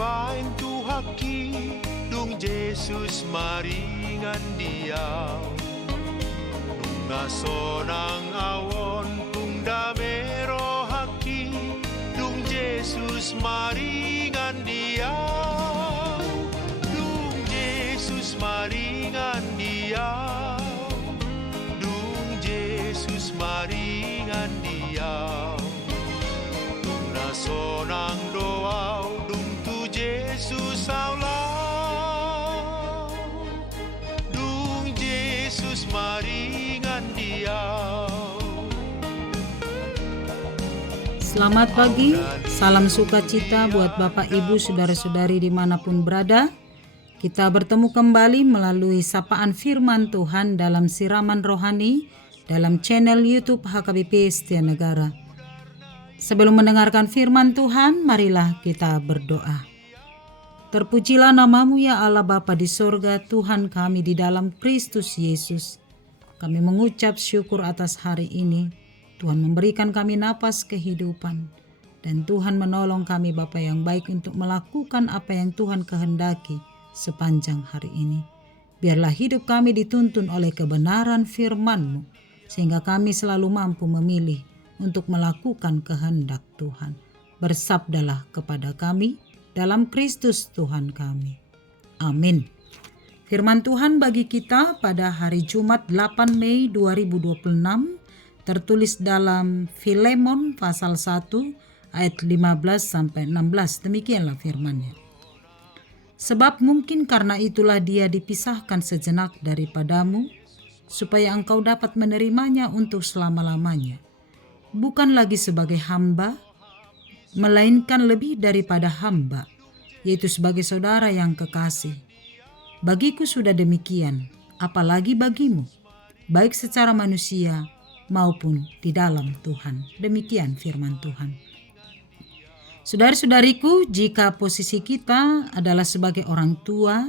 bain tu haki dung Jesus maringan diau dung nasonang awon dung damero haki dung Jesus maringan diau dung Jesus maringan diau dung Jesus maringan diau dung nasonang doau dung tu Jesus aulau dung Jesus maringan diau. Selamat pagi, salam sukacita buat Bapak Ibu Saudara-saudari dimanapun berada. Kita bertemu kembali melalui sapaan firman Tuhan dalam siraman rohani dalam channel YouTube HKBP Setia Negara. Sebelum mendengarkan firman Tuhan, marilah kita berdoa. Terpujilah namamu ya Allah Bapa di sorga, Tuhan kami di dalam Kristus Yesus. Kami mengucap syukur atas hari ini. Tuhan memberikan kami napas kehidupan. Dan Tuhan menolong kami Bapa yang baik untuk melakukan apa yang Tuhan kehendaki sepanjang hari ini. Biarlah hidup kami dituntun oleh kebenaran firman-Mu, sehingga kami selalu mampu memilih untuk melakukan kehendak Tuhan. Bersabdalah kepada kami dalam Kristus Tuhan kami. Amin. Firman Tuhan bagi kita pada hari Jumat 8 Mei 2026 tertulis dalam Filemon pasal 1 ayat 15-16. Demikianlah firman-Nya. Sebab mungkin karena itulah dia dipisahkan sejenak daripadamu, supaya engkau dapat menerimanya untuk selama-lamanya. Bukan lagi sebagai hamba, melainkan lebih daripada hamba, yaitu sebagai saudara yang kekasih. Bagiku sudah demikian, apalagi bagimu, baik secara manusia maupun di dalam Tuhan. Demikian firman Tuhan. Saudara-saudariku, jika posisi kita adalah sebagai orang tua,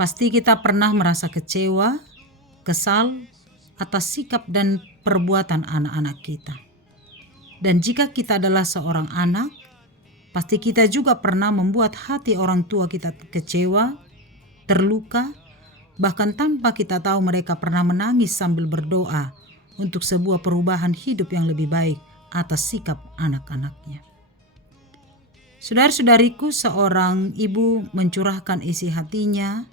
pasti kita pernah merasa kecewa, kesal atas sikap dan perbuatan anak-anak kita. Dan jika kita adalah seorang anak, pasti kita juga pernah membuat hati orang tua kita kecewa, terluka, bahkan tanpa kita tahu mereka pernah menangis sambil berdoa untuk sebuah perubahan hidup yang lebih baik atas sikap anak-anaknya. Saudara-saudariku, seorang ibu mencurahkan isi hatinya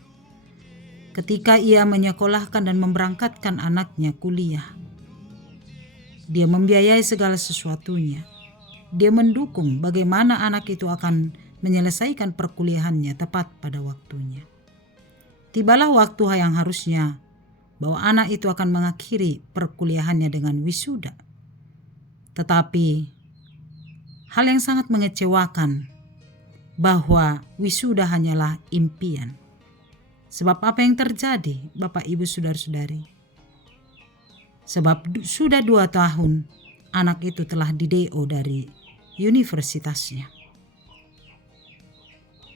ketika ia menyekolahkan dan memberangkatkan anaknya kuliah. Dia membiayai segala sesuatunya. Dia mendukung bagaimana anak itu akan menyelesaikan perkuliahannya tepat pada waktunya. Tibalah waktu yang harusnya bahwa anak itu akan mengakhiri perkuliahannya dengan wisuda. Tetapi hal yang sangat mengecewakan bahwa wisuda hanyalah impian. Sebab apa yang terjadi, Bapak Ibu Saudara-saudari? Sebab sudah 2 tahun anak itu telah di-DO dari universitasnya.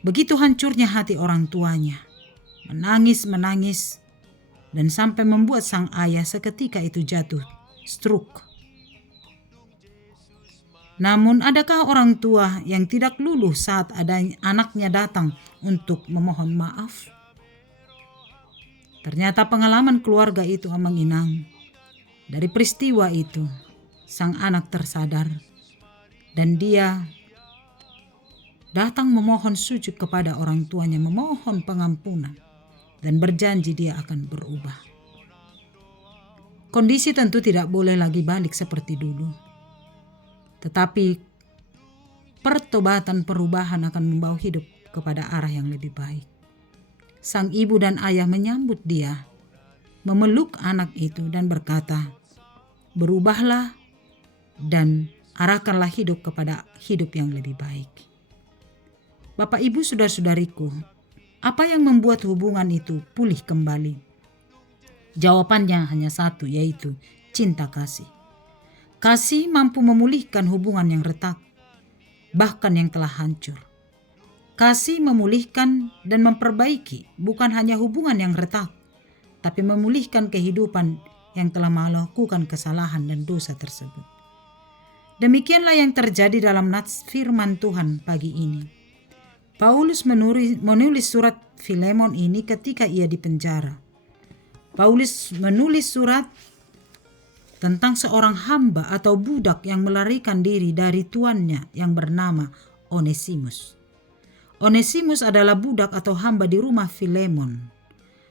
Begitu hancurnya hati orang tuanya. Menangis, dan sampai membuat sang ayah seketika itu jatuh stroke. Namun adakah orang tua yang tidak luluh saat anaknya datang untuk memohon maaf? Ternyata pengalaman keluarga itu menginang. Dari peristiwa itu, sang anak tersadar dan dia datang memohon sujud kepada orang tuanya, memohon pengampunan. Dan berjanji dia akan berubah. Kondisi tentu tidak boleh lagi balik seperti dulu. Tetapi pertobatan perubahan akan membawa hidup kepada arah yang lebih baik. Sang ibu dan ayah menyambut dia, memeluk anak itu dan berkata, berubahlah dan arahkanlah hidup kepada hidup yang lebih baik. Bapak Ibu saudara-saudariku, apa yang membuat hubungan itu pulih kembali? Jawabannya hanya satu, yaitu cinta kasih. Kasih mampu memulihkan hubungan yang retak, bahkan yang telah hancur. Kasih memulihkan dan memperbaiki bukan hanya hubungan yang retak, tapi memulihkan kehidupan yang telah melakukan kesalahan dan dosa tersebut. Demikianlah yang terjadi dalam nats firman Tuhan pagi ini. Paulus menulis surat Filemon ini ketika ia di penjara. Paulus menulis surat tentang seorang hamba atau budak yang melarikan diri dari tuannya yang bernama Onesimus. Onesimus adalah budak atau hamba di rumah Filemon.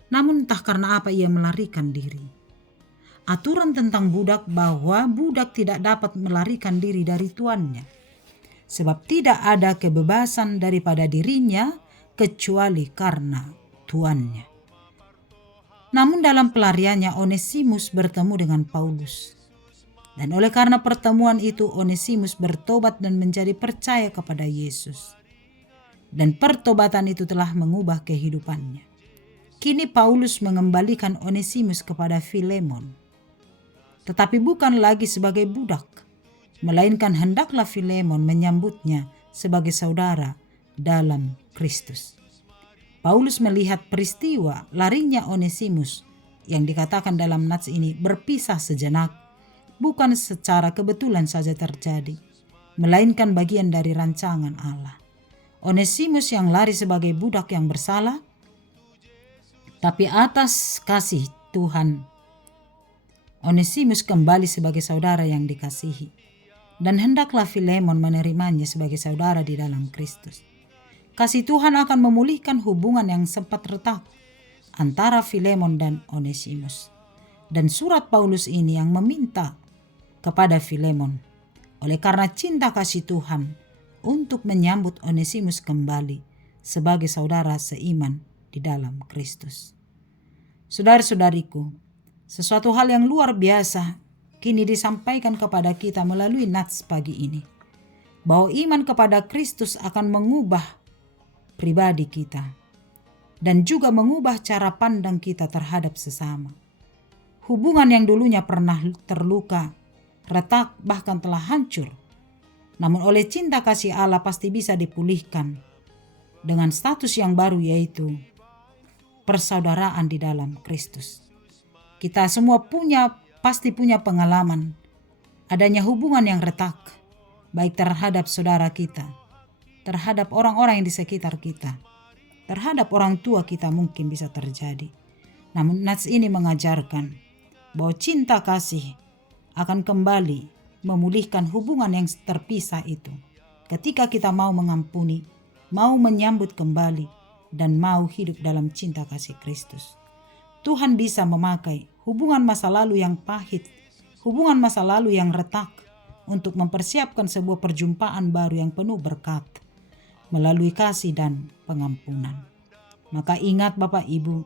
Namun entah karena apa ia melarikan diri. Aturan tentang budak bahwa budak tidak dapat melarikan diri dari tuannya, sebab tidak ada kebebasan daripada dirinya kecuali karena tuannya. Namun dalam pelariannya Onesimus bertemu dengan Paulus. Dan oleh karena pertemuan itu Onesimus bertobat dan menjadi percaya kepada Yesus. Dan pertobatan itu telah mengubah kehidupannya. Kini Paulus mengembalikan Onesimus kepada Filemon. Tetapi bukan lagi sebagai budak, melainkan hendaklah Filemon menyambutnya sebagai saudara dalam Kristus. Paulus melihat peristiwa larinya Onesimus yang dikatakan dalam nats ini berpisah sejenak, bukan secara kebetulan saja terjadi, melainkan bagian dari rancangan Allah. Onesimus yang lari sebagai budak yang bersalah, tapi atas kasih Tuhan, Onesimus kembali sebagai saudara yang dikasihi, dan hendaklah Filemon menerimanya sebagai saudara di dalam Kristus. Kasih Tuhan akan memulihkan hubungan yang sempat retak antara Filemon dan Onesimus. Dan surat Paulus ini yang meminta kepada Filemon, oleh karena cinta kasih Tuhan, untuk menyambut Onesimus kembali sebagai saudara seiman di dalam Kristus. Saudara-saudariku, sesuatu hal yang luar biasa kini disampaikan kepada kita melalui nats pagi ini, bahwa iman kepada Kristus akan mengubah pribadi kita dan juga mengubah cara pandang kita terhadap sesama. Hubungan yang dulunya pernah terluka, retak, bahkan telah hancur, namun oleh cinta kasih Allah pasti bisa dipulihkan dengan status yang baru, yaitu persaudaraan di dalam Kristus. Kita semua pasti punya pengalaman adanya hubungan yang retak, baik terhadap saudara kita, terhadap orang-orang yang di sekitar kita, terhadap orang tua kita mungkin bisa terjadi. Namun nats ini mengajarkan bahwa cinta kasih akan kembali memulihkan hubungan yang terpisah itu ketika kita mau mengampuni, mau menyambut kembali, dan mau hidup dalam cinta kasih Kristus. Tuhan bisa memakai hubungan masa lalu yang pahit, hubungan masa lalu yang retak, untuk mempersiapkan sebuah perjumpaan baru yang penuh berkat melalui kasih dan pengampunan. Maka ingat Bapak Ibu,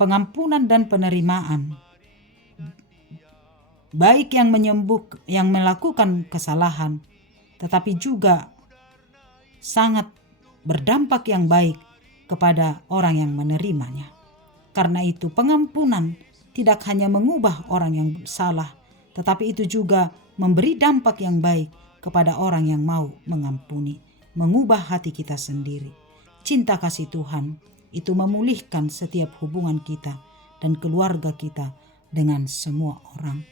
pengampunan dan penerimaan, baik yang yang melakukan kesalahan, tetapi juga sangat berdampak yang baik kepada orang yang menerimanya. Karena itu pengampunan tidak hanya mengubah orang yang salah, tetapi itu juga memberi dampak yang baik kepada orang yang mau mengampuni, mengubah hati kita sendiri. Cinta kasih Tuhan itu memulihkan setiap hubungan kita dan keluarga kita dengan semua orang.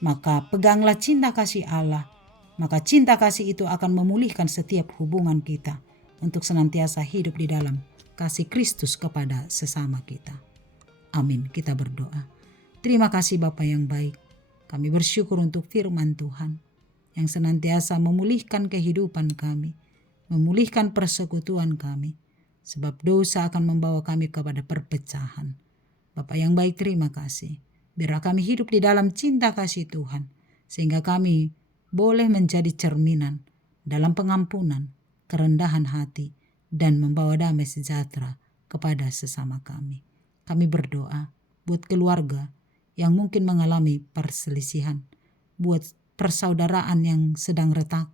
Maka peganglah cinta kasih Allah, maka cinta kasih itu akan memulihkan setiap hubungan kita untuk senantiasa hidup di dalam kasih Kristus kepada sesama kita. Amin. Kita berdoa. Terima kasih Bapa yang baik. Kami bersyukur untuk firman Tuhan yang senantiasa memulihkan kehidupan kami, memulihkan persekutuan kami, sebab dosa akan membawa kami kepada perpecahan. Bapa yang baik, terima kasih. Biarlah kami hidup di dalam cinta kasih Tuhan, sehingga kami boleh menjadi cerminan dalam pengampunan, kerendahan hati, dan membawa damai sejahtera kepada sesama kami. Kami berdoa buat keluarga yang mungkin mengalami perselisihan, buat persaudaraan yang sedang retak.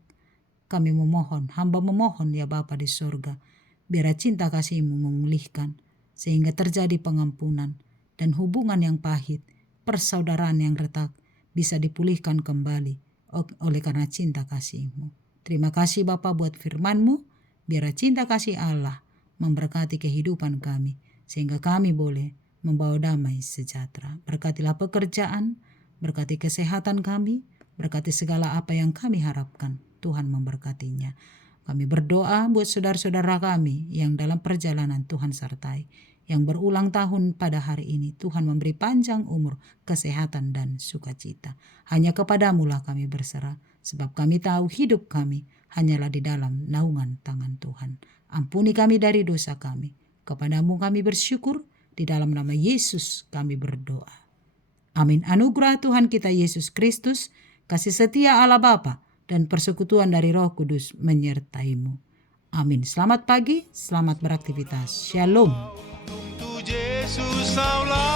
Kami memohon, hamba memohon ya Bapa di surga, biar cinta kasih-Mu memulihkan, sehingga terjadi pengampunan dan hubungan yang pahit, persaudaraan yang retak bisa dipulihkan kembali oleh karena cinta kasih-Mu. Terima kasih Bapa buat firman-Mu, biar cinta kasih Allah memberkati kehidupan kami, sehingga kami boleh membawa damai sejahtera. Berkatilah pekerjaan, berkati kesehatan kami, Berkati segala apa yang kami harapkan. Tuhan memberkatinya. Kami berdoa buat saudara-saudara kami yang dalam perjalanan Tuhan sertai. Yang berulang tahun pada hari ini. Tuhan memberi panjang umur, kesehatan dan sukacita. Hanya kepadamu lah kami berserah. Sebab kami tahu hidup kami hanyalah di dalam naungan tangan Tuhan. Ampuni kami dari dosa kami. Kepadamu kami bersyukur. Di dalam nama Yesus kami berdoa. Amin. Anugerah Tuhan kita Yesus Kristus, kasih setia Allah Bapa, dan persekutuan dari Roh Kudus menyertaimu. Amin. Selamat pagi, selamat beraktivitas. Shalom. Untuk Yesus Allah